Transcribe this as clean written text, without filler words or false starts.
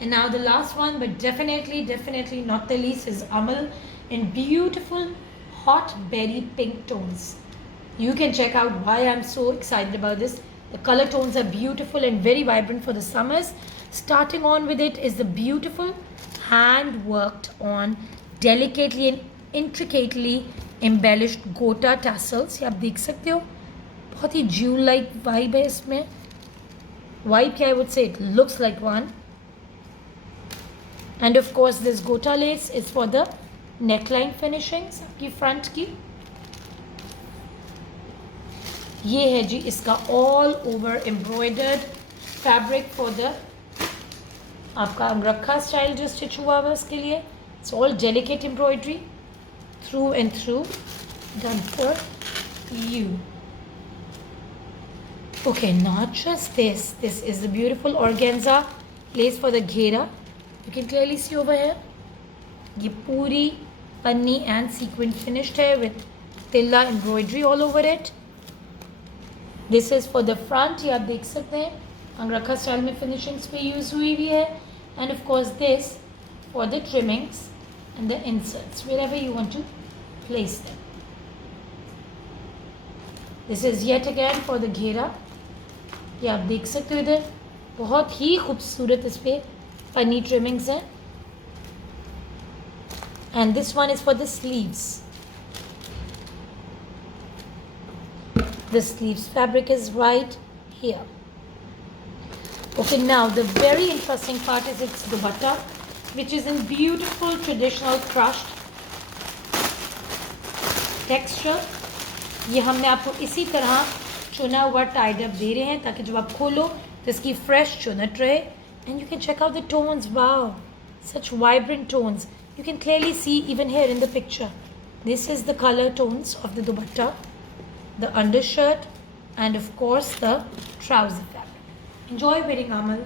And now the last one, but definitely not the least, is AMAL in beautiful hot berry pink tones. You can check out why I'm so excited about this. The color tones are beautiful and very vibrant for the summers. Starting on with it is the beautiful hand worked on delicately and intricately embellished गोटा tassels. ये आप देख सकते हो, बहुत ही jewel like vibe है इसमें. Vibe क्या, I would say it looks like one. And of course this gota lace is for the neckline finishings आपकी front की. ये है जी इसका all over embroidered fabric for the आपका अंगरखा स्टाइल जो स्टिच हुआ हुआ उसके लिए. It's all delicate embroidery through and through done for you. Okay, not just this. This is the beautiful organza lace for the ghera. You can clearly see over here. ये पूरी पन्नी and sequin finished है with tilla embroidery all over it. This is for the front. ये आप देख सकते हैं अंगरखा style में फिनिशिंग्स पे यूज हुई हुई है. And of course this for the trimmings and the inserts wherever you want to place them. This is yet again for the घेरा. ये आप देख सकते हो इधर बहुत ही खूबसूरत इस पे पन्नी trimmings हैं. And this one is for the sleeves. The sleeves fabric is right here. Okay, now the very interesting part is its dupatta, which is in beautiful traditional crushed texture. ये हमने आपको इसी तरह चुना हुआ tied up दे रहे हैं ताकि जब आप खोलो तो इसकी fresh चुनट रहे. And you can check out the tones. Wow, such vibrant tones. You can clearly see even here in the picture. This is the color tones of the dupatta, the undershirt, and of course the trouser fabric. Enjoy wearing AMAL.